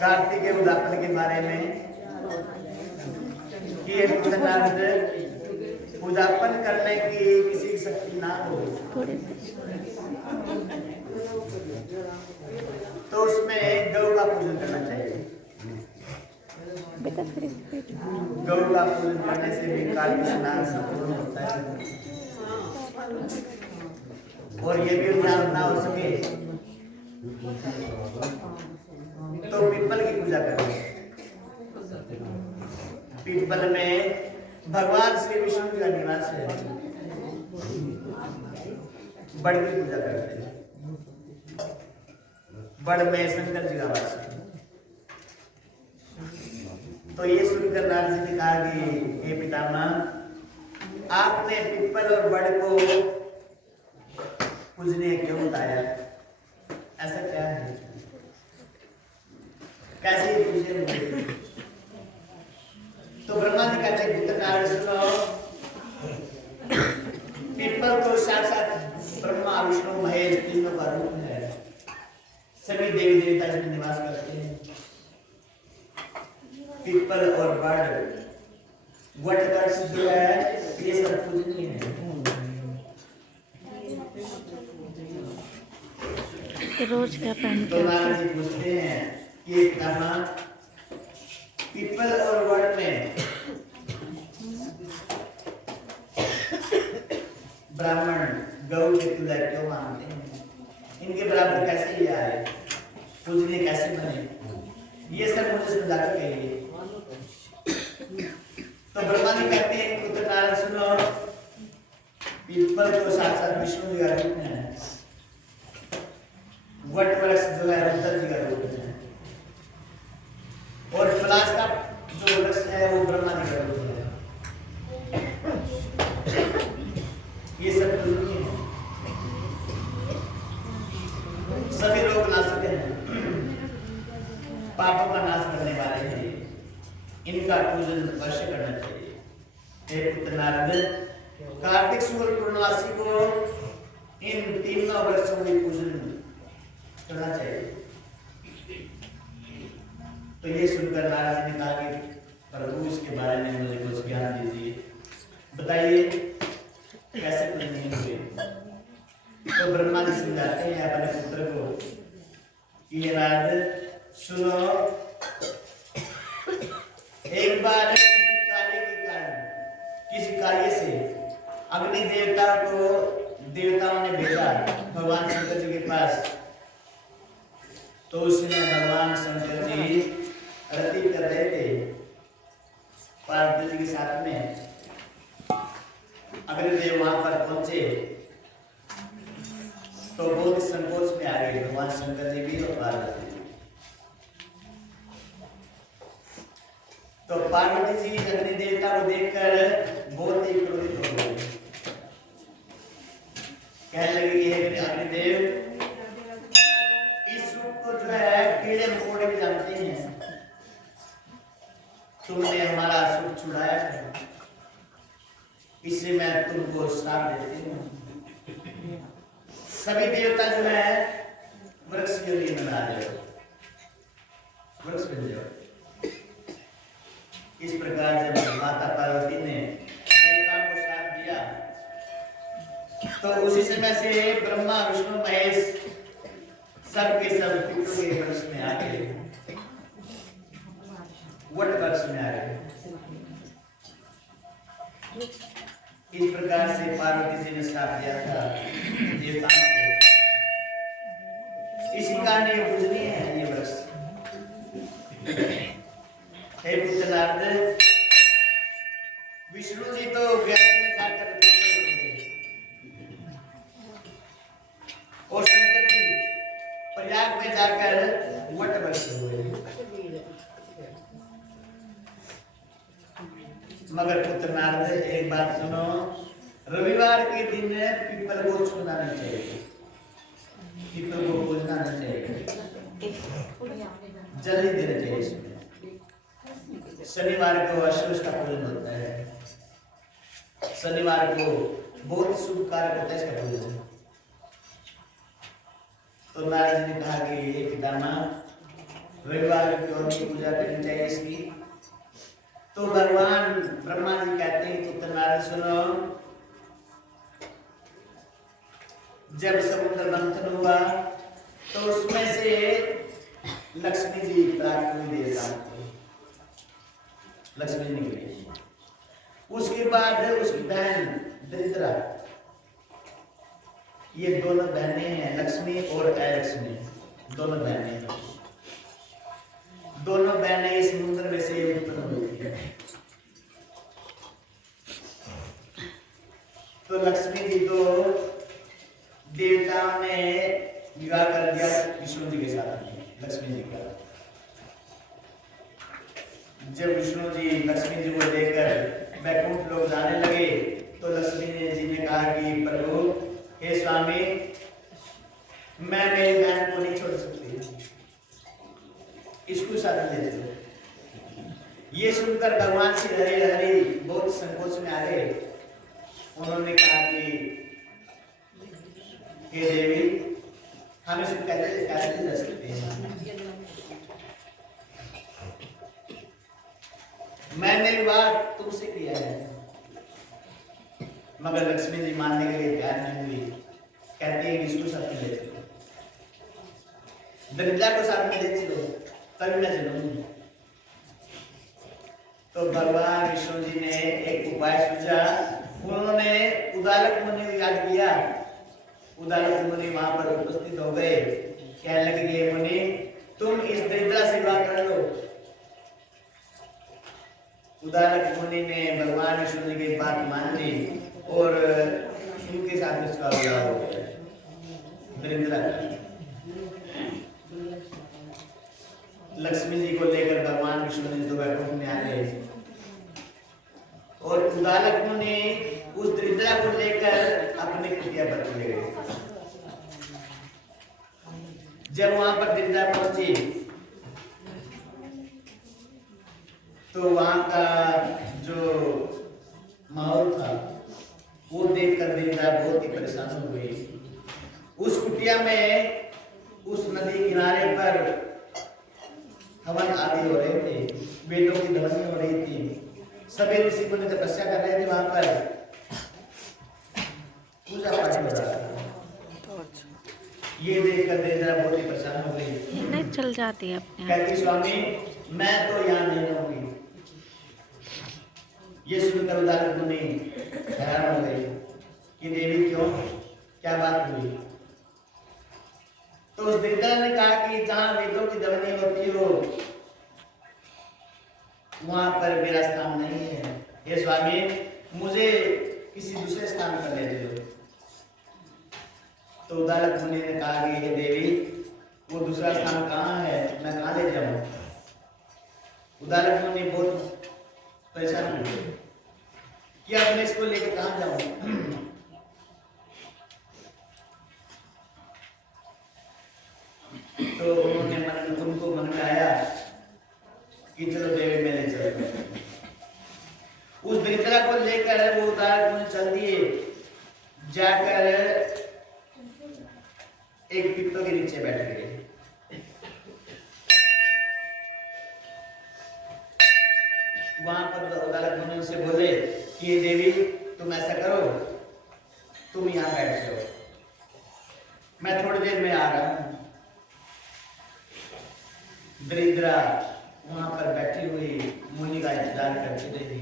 कार्तिक के उद्यापन के बारे में कि नारद उद्यापन करने की किसी की शक्ति ना हो तो उसमें गौ का पूजन करना चाहिए। गौ का पूजन करने से भी कार्तिक स्नान संपूर्ण होता है और ये भी ध्यान ना हो सके तो पीपल की पूजा करें। पीपल में भगवान श्री विष्णु का निवास है। बड़ की पूजा करते हैं। बड़ में शंकर जी का वास है। तो ये सुनकर नारद जी ने कहा कि हे पितामह, आपने पीपल और बड़ को पूजने क्यों बताया? ऐसा क्या है? कैसे पूजे? तो ब्रह्मा जी कहते हैं पुत्र नारद सुनो, पीपल तो साक्षात ब्रह्मा विष्णु महेश तीनों का रूप है। सभी देवी देवता इसमें निवास करते हैं। पीपल और बड़ वट वृक्ष जो है ये सब पूजनीय है। रोज का पानी तो नारद जी पूछते हैं कि कहा पीपल और वट में ब्राह्मण गौ के तुल्य क्यों मानते हैं? इनके बराबर कैसे ये आए? पूजनीय कैसे बने? ये सब मुझे समझाकर कहिए। तो ब्रह्मा जी कहते हैं पुत्र नारद सुनो, पीपल तो साक्षात विष्णु जी का रूप है। वट वृक्ष जो है रुद्र जी का रूप है और पलाश का जो वृक्ष है वो ब्रह्मा जी का रूप है। ये सब पूजनीय है। सभी लोग नाशक हैं, पापों का नाश करने वाले हैं। इनका पूजन अवश्य करना चाहिए। हे पुत्र नारद, कार्तिक शुक्ल पूर्णवासी को इन तीनों वृक्षों में पूजन करना चाहिए। तो ये सुनकर नारद जी ने कहा कि प्रभु इसके बारे में मुझे कुछ ज्ञान दीजिए, बताइए कैसे पूजनीय हुए। तो ब्रह्मा जी समझाते हैं अपने पुत्र को कि ये नारद सुनो, एक बार किसी कार्य से अग्नि देवता को देवताओं ने भेजा भगवान शंकर जी के पास। तो उसमें भगवान शंकर जी रति कर रहे थे पार्वती जी के साथ में। अग्निदेव वहां पर पहुंचे तो बहुत संकोच में आ गए भगवान शंकर जी भी और पार्वती जी। तो पार्वती जी अग्नि देवता को देखकर बहुत ही क्रोधित हो गए। कहने लगे कि हे अग्निदेव, इस रूप को जो है कीड़े मकोड़े भी जानते हैं, तुमने हमारा सुख छुड़ाया है, इससे मैं तुमको श्राप देती हूँ। सभी देवता जो है वृक्ष के लिए बना रहे हो, वृक्ष बन जाओ। इस प्रकार जब माता पार्वती ने देवताओं को श्राप दिया तो उसी समय से ब्रह्मा विष्णु महेश सब के सब पितरों के वृक्ष में आ गए, वट वृक्ष में आ गए। इस प्रकार से पार्वती जी ने श्राप दिया था देवताओं को। इसी कारण ये पूजनीय है ये वृक्ष। हे पुत्र नारद, विष्णु जी तो व्यास में जाकर और शंकर जी प्रयाग में जाकर वट वृक्ष हुए। मगर पुत्र नारद एक बात सुनो, रविवार के दिन पीपल को छूना नहीं चाहिए, पीपल को पूजना नहीं चाहिए, जल ही देना चाहिए इसमें। शनिवार को अश्वत्थ का पूजन होता है, शनिवार को बहुत शुभ कार्य होता है इसका पूजन। तो नारद जी ने कहा कि ये पितामह, रविवार क्यों नहीं पूजा करनी चाहिए इसकी? तो भगवान ब्रह्मा जी कहते हैं पुत्र नारद सुनो, जब समुद्र मंथन हुआ तो उसमें से लक्ष्मी जी प्राप्त हुई देवताओं को, लक्ष्मी निकली। उसके बाद उसकी बहन दरिद्रा, ये दोनों बहनें हैं, लक्ष्मी और अलक्ष्मी, दोनों बहनें हैं। दोनों बहनें इस समुद्र में से उत्पन्न हुई थी। तो लक्ष्मी जी को देवताओं ने विवाह कर दिया विष्णु जी के साथ में, लक्ष्मी जी का। जब विष्णु जी लक्ष्मी जी को लेकर वैकुंठ लोग जाने लगे तो लक्ष्मी जी ने कहा कि प्रभु हे स्वामी, मैं मेरी बहन को नहीं छोड़ सकती, इसको साथ ले चलो। ये सुनकर भगवान श्री हरि हरि बहुत संकोच में आ गए। उन्होंने कहा कि हे देवी, हम इसको कैसे कैसे ले सकते हैं? मैंने बात तुमसे किया है। मगर लक्ष्मी जी मानने के लिए तैयार नहीं हुई। कहती है इसको साथ में ले चलो, दरिद्रा को साथ में ले चलो, तभी मैं चलूंगी। तो भगवान विष्णु जी ने एक उपाय सूझा। उन्होंने उदालक मुनि को याद किया। उदालक मुनि वहां पर उपस्थित हो गए। कहने लगे मुनि, तुम इस दरिद्रा से विवाह कर लो। उदालक मुनि ने भगवान विष्णु जी की बात मान ली और उनके साथ उसका विवाह हो गया दरिद्रा। लक्ष्मी जी को लेकर भगवान विष्णु जी तो वैकुंठ में आ गए और उदालक मुनि उस दरिद्रा को लेकर अपने कुटिया पर चले गए। जब वहां पर दरिद्रा पहुंची तो वहां का जो माहौल था वो देखकर दरिद्रा बहुत ही परेशान हो गई। उस कुटिया में उस नदी किनारे पर हवन आदि हो रहे थे, वेदों की ध्वनि हो रही थी, सभी ऋषि मुनि तपस्या कर रहे थे, वहां पर पूजा पाठ हो रहा था। ये देखकर दरिद्रा बहुत ही परेशान हो गई। नहीं चल जाती है अपने आप। कहती स्वामी, मैं तो यहाँ नहीं रहूंगी। ये सुनकर उदालक मुनि हैरान हो गए कि देवी क्यों, क्या बात हुई? तो उस दरिद्रा ने कहा कि जहां वेदों की ध्वनि होती हो वहां पर मेरा स्थान नहीं है। हे स्वामी, मुझे किसी दूसरे स्थान पर ले चलो। तो उदालक मुनि ने कहा कि हे देवी, वो दूसरा स्थान कहाँ है, मैं कहाँ ले जाऊं? उदालक मुनि बहुत परेशान हुए कि अब मैं इसको लेकर कहाँ जाऊं? तो उन्होंने उनको मन में आया कि चलो देवी मैं ले चलूं। उस दरिद्रा को लेकर वो उदालक मुनि चल दिए। जाकर एक पीपल के नीचे बैठ गए। वहां पर उदालक मुनि उनसे बोले कि देवी, तुम ऐसा करो, तुम यहाँ बैठ जाओ, मैं थोड़ी देर में आ रहा हूं। दरिद्रा वहां पर बैठी हुई मुनि का इंतजार करती रही,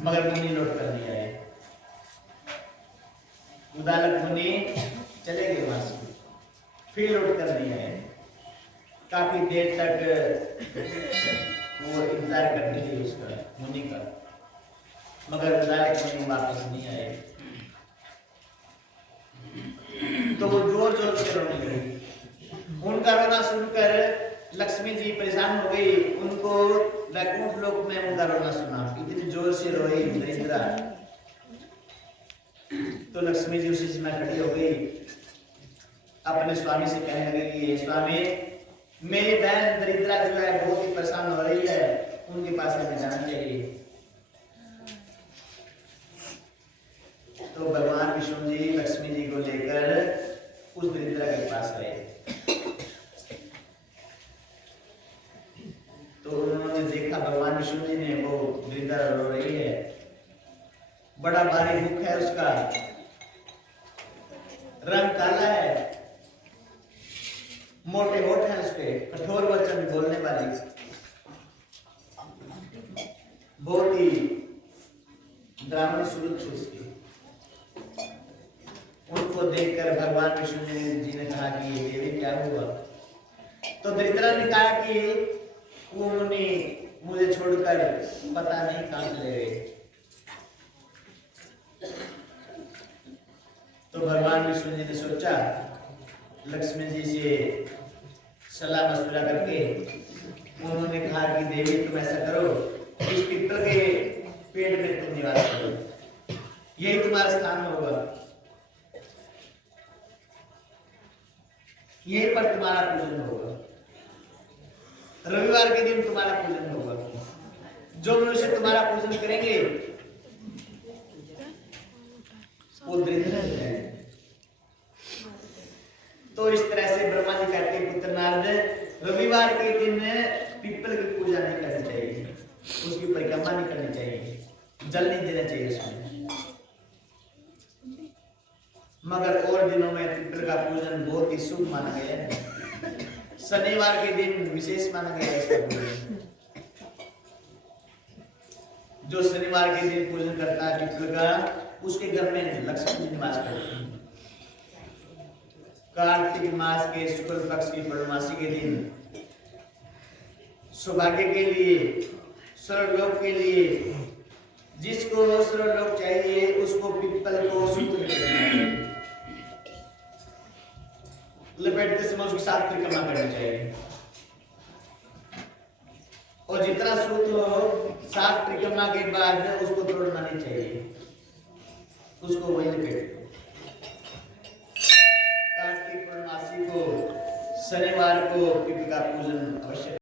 मगर मुनि लौट कर नहीं आए। उदालक मुनि चले गए वहां से, फिर लौट कर नहीं आए। काफी देर तक वो इंतजार करती थी उसका, मुनि का, मगर उदालक मुनि वापस नहीं आए। तो वो जोर जोर से रोने लगी। उनका रोना सुनकर लक्ष्मी जी परेशान हो गई। उनको वैकुंठ लोक में उनका रोना सुना, इतनी जोर से रोई दरिद्रा। तो लक्ष्मी जी उसी समय खड़ी हो गई, अपने स्वामी से कहने लगी कि स्वामी, मेरी बहन दरिद्रा जो है बहुत ही परेशान हो रही है, उनके पास हमें जाना चाहिए। तो भगवान विष्णु जी लक्ष्मी जी को लेकर उस दरिद्रा के पास गए। बड़ा भारी मुख है उसका, रंग काला है, मोटे होठ हैं उसके, कठोर वचन बोलने वाली, बहुत ही डरावनी सूरत थी उसकी। उनको देखकर भगवान विष्णु जी ने कहा कि ये देवी क्या हुआ? तो दरिद्रा ने कहा कि वो मुनि मुझे छोड़कर पता नहीं कहां चले गए। तो भगवान विष्णु जी ने सोचा, लक्ष्मण जी से सलाह मशवरा करके उन्होंने कहा कि देवी तुम ऐसा करो, इस पीपल के पेड़ में तुम निवास करो, यही तुम्हारा स्थान होगा, यहीं पर तुम्हारा पूजन होगा, रविवार के दिन तुम्हारा पूजन होगा, जो मनुष्य तुम्हारा पूजन करेंगे वो दरिद्र हो जाएंगे। तो इस तरह से ब्रह्मा जी कहते हैं पुत्र नारद, रविवार के दिन पीपल की पूजा नहीं करनी चाहिए, उसकी परिक्रमा नहीं करनी चाहिए, जल नहीं देना चाहिए उसमें। मगर और दिनों में पीपल का पूजन बहुत ही शुभ माना गया है। शनिवार के दिन विशेष माना गया है इसका पूजन। जो शनिवार के दिन पूजन करता है पीपल का, उसके घर में लक्ष्मी जी निवास करती है। कार्तिक मास के शुक्ल पक्ष की पूर्णमासी के दिन सौभाग्य के लिए, स्वर्गलोक के लिए, जिसको स्वर्गलोक चाहिए उसको पीपल को सूत्र लपेटते समय उसके साथ परिक्रमा करनी चाहिए, और जितना सूत्र हो 7 परिक्रमा के बाद उसको तोड़ना नहीं चाहिए, उसको वही लपेट। कार्तिक पूर्णमासी को शनिवार को पीपल का पूजन अवश्य